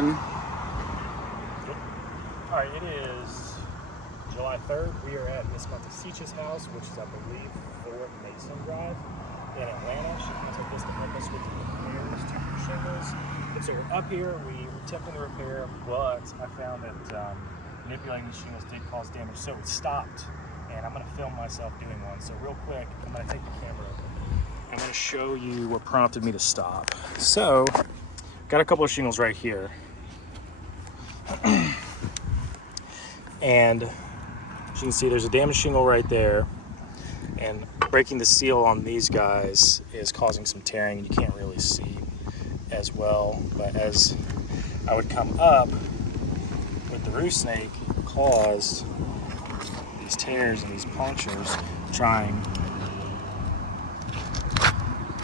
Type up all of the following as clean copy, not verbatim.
rolling. All right, it is July 3rd. We are at Miss Matasic's house, which is, I believe, 4 Mason Drive in Atlanta. She contacted us to help us with the repairs to the shingles. And so we're up here. We were attempting to repair, but I found that manipulating the shingles did cause damage, so we stopped. And I'm going to film myself doing one. So real quick, I'm going to take the camera. I'm going to show you what prompted me to stop. So, got a couple of shingles right here. And as you can see, there's a damaged shingle right there. And breaking the seal on these guys is causing some tearing. You can't really see as well. But as I would come up with the roof snake, it caused these tears and these punctures trying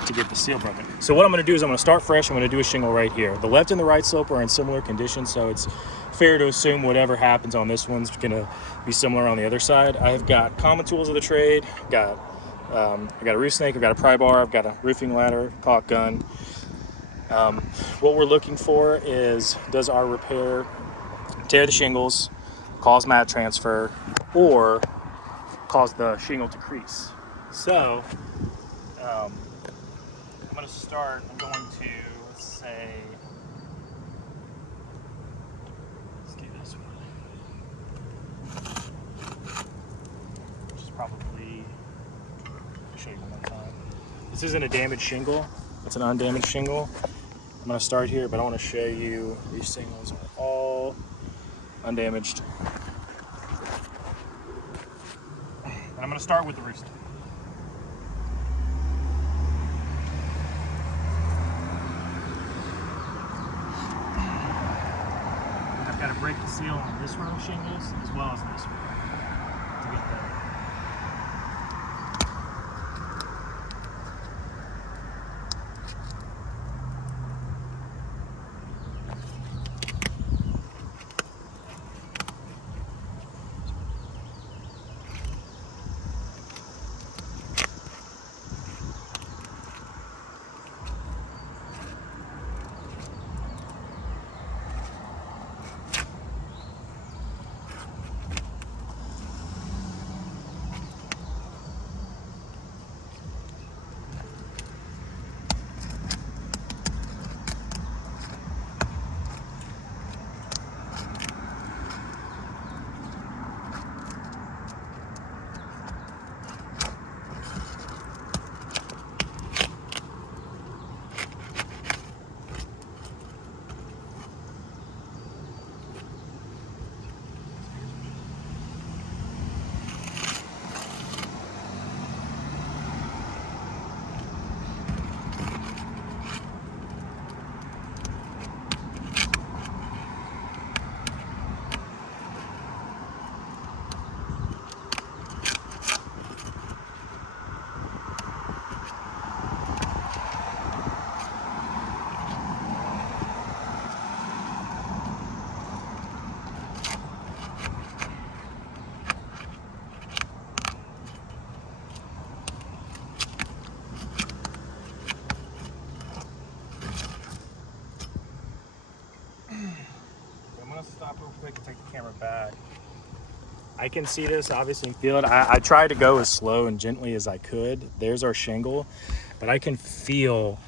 to get the seal broken. So what I'm going to do is I'm going to start fresh. I'm going to do a shingle right here. The left and the right slope are in similar conditions, so it's fair to assume whatever happens on this one's going to be similar on the other side. I've got common tools of the trade. I got a roof snake. I've got a pry bar. I've got a roofing ladder, caulk gun. What we're looking for is, does our repair tear the shingles, cause mat transfer, or cause the shingle to crease? So I'm going to start. I'm going to, let's say, let's do this one, which is probably, I'll show you one more time. This isn't a damaged shingle. It's an undamaged shingle. I'm going to start here, but I want to show you these shingles are all undamaged. And I'm going to start with the roof. I've got to break the seal on this row of shingles as well as this one to get that. Stop real quick and take the camera back. I can see this, obviously feel it. I tried to go as slow and gently as I could. There's our shingle, but I can feel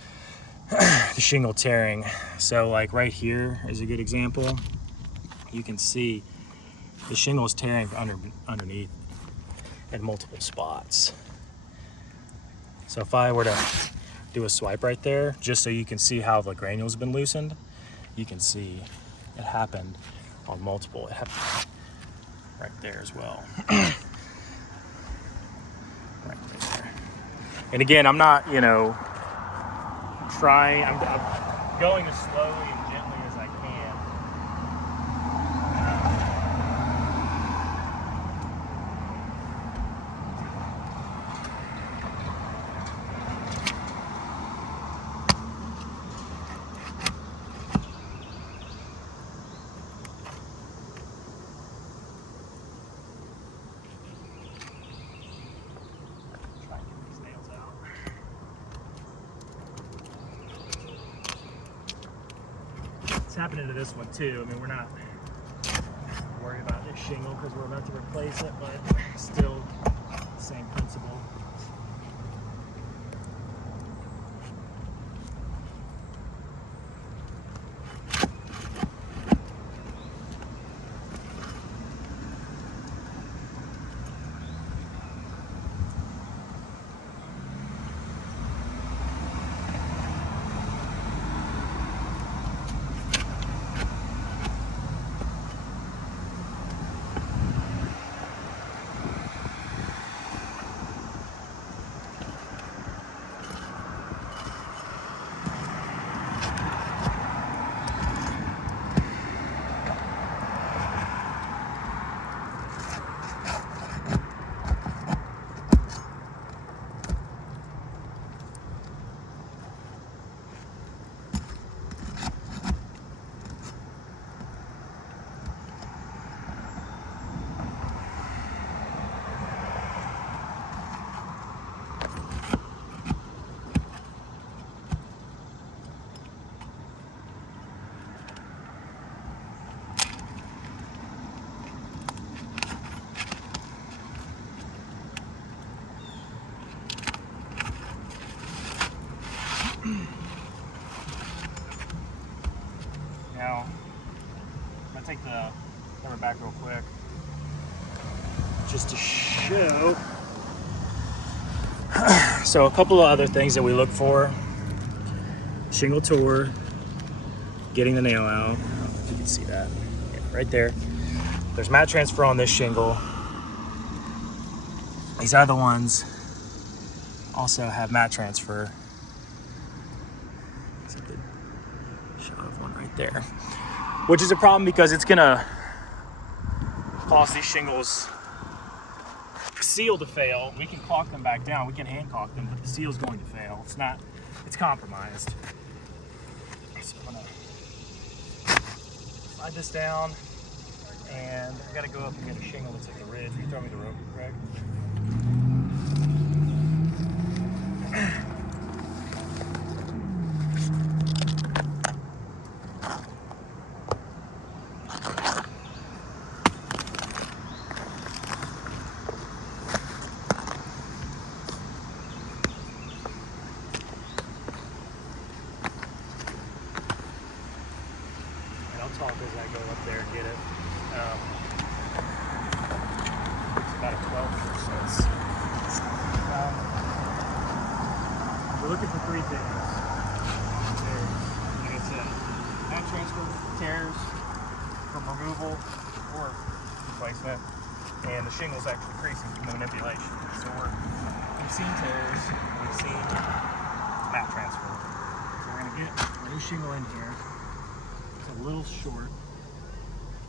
the shingle tearing. So like right here is a good example. You can see the shingle is tearing underneath in multiple spots. So if I were to do a swipe right there, just so you can see how the granule's been loosened, you can see it happened on multiple. It happened right there as well. Right there. And again, I'm not, trying. I'm going as slowly and gently as I can. happening to this one too. I mean, we're not worried about this shingle because we're about to replace it, but still same principle. Now, I'm going to take the camera back real quick just to show. So a couple of other things that we look for: shingle tour, getting the nail out. I don't know if you can see that. Yeah, right there. There's mat transfer on this shingle. These other ones also have mat transfer. That's a good shot of one right there. Which is a problem because it's gonna cause these shingles seal to fail. We can caulk them back down. We can hand caulk them, but the seal's going to fail. It's compromised. So I'm gonna slide this down, and I gotta go up and get a shingle that's at the ridge. Will you throw me the rope, Greg? Talk as I go up there and get it. It's about a 12 so we're looking for three things. Like I said, mat transfer, tears from removal or replacement, and the shingles actually creasing from manipulation. So we've seen tears, we've seen mat transfer. So we're going to get a new shingle in here. A little short.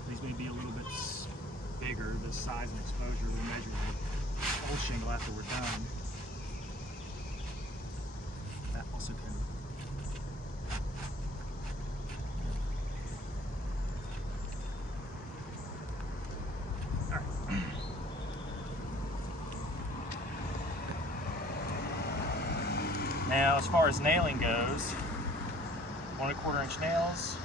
These may be a little bit bigger. The size and exposure we measure the whole shingle after we're done. That also can. All right. Now, as far as nailing goes, 1 1/4 inch nails.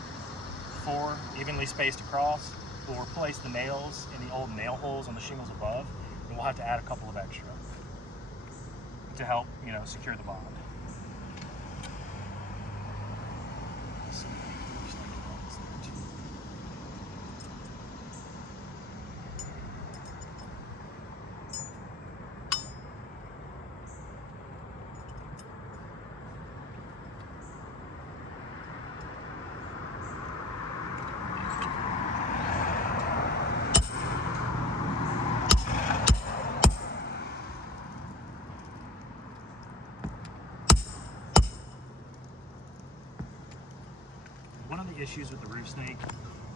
4 evenly spaced across. We'll replace the nails in the old nail holes on the shingles above, and we'll have to add a couple of extra to help, secure the bond. One of the issues with the roof snake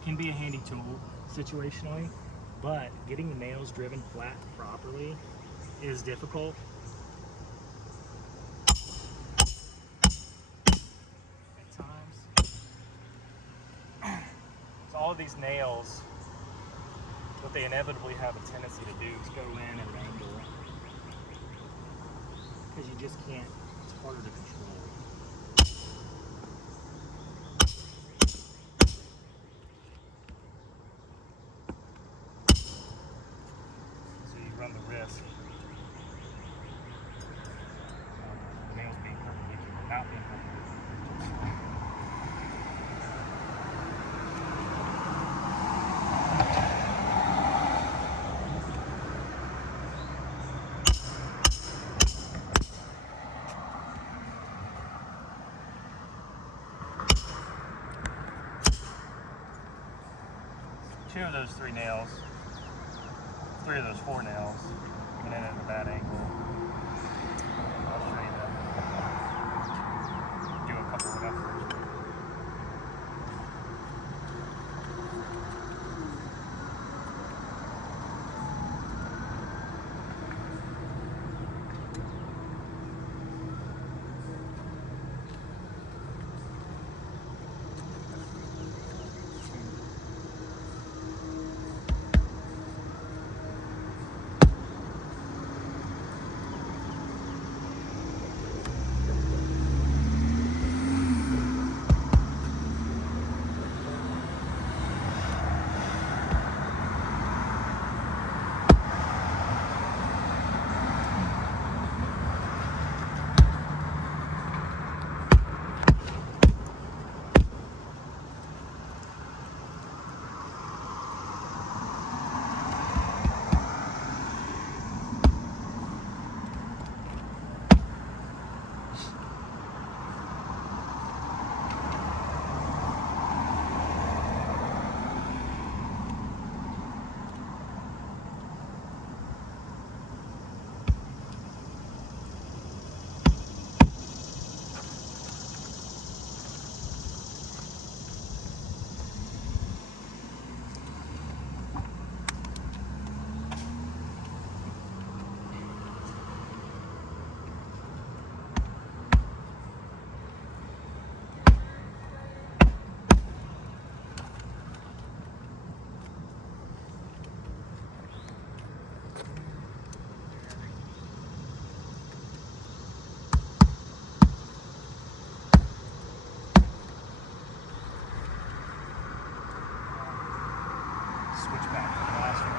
can be a handy tool situationally, but getting the nails driven flat properly is difficult. At times. So all of these nails, what they inevitably have a tendency to do is go in at an angle, because you just can't, it's harder to control. 2 of those 3 nails, 3 of those 4 nails, even in at a bad angle. I'll show you that. Do a couple of efforts. Switch back to the last one.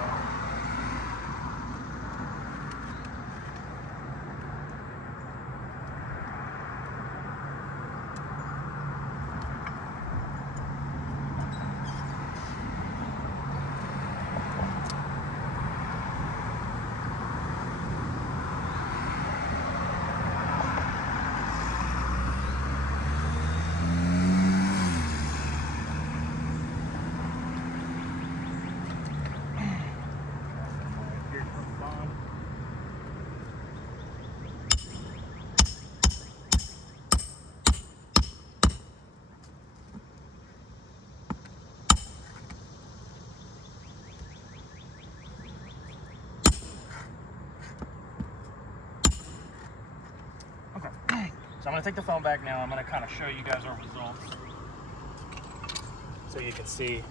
So I'm going to take the phone back now. I'm going to kind of show you guys our results so you can see.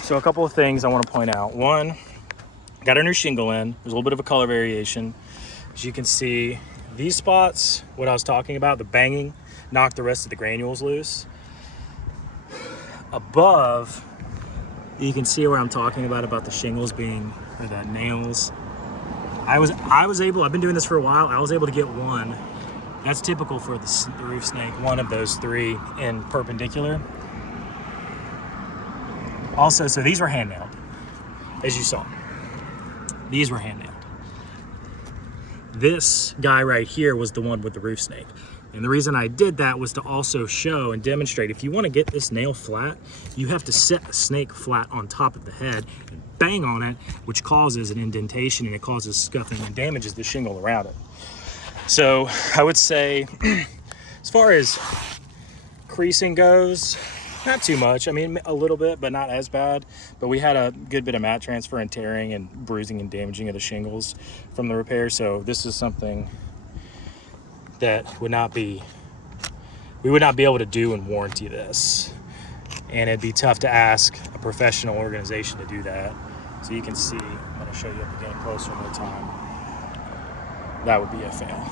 So a couple of things I want to point out. One, got our new shingle in. There's a little bit of a color variation. As you can see, these spots, what I was talking about, the banging, knocked the rest of the granules loose. Above, you can see where I'm talking about the shingles being, or the nails. I was able, I've been doing this for a while, I was able to get one. That's typical for the roof snake, one of those 3 in perpendicular. Also, so these were hand nailed, as you saw. These were hand nailed. This guy right here was the one with the roof snake. And the reason I did that was to also show and demonstrate, if you want to get this nail flat, you have to set a snake flat on top of the head and bang on it, which causes an indentation and it causes scuffing and damages the shingle around it. So I would say, as far as creasing goes, not too much. I mean, a little bit, but not as bad. But we had a good bit of mat transfer and tearing and bruising and damaging of the shingles from the repair. So this is something that we would not be able to do and warranty this. And it'd be tough to ask a professional organization to do that. So you can see, I'm gonna show you at the game closer one more time. That would be a fail.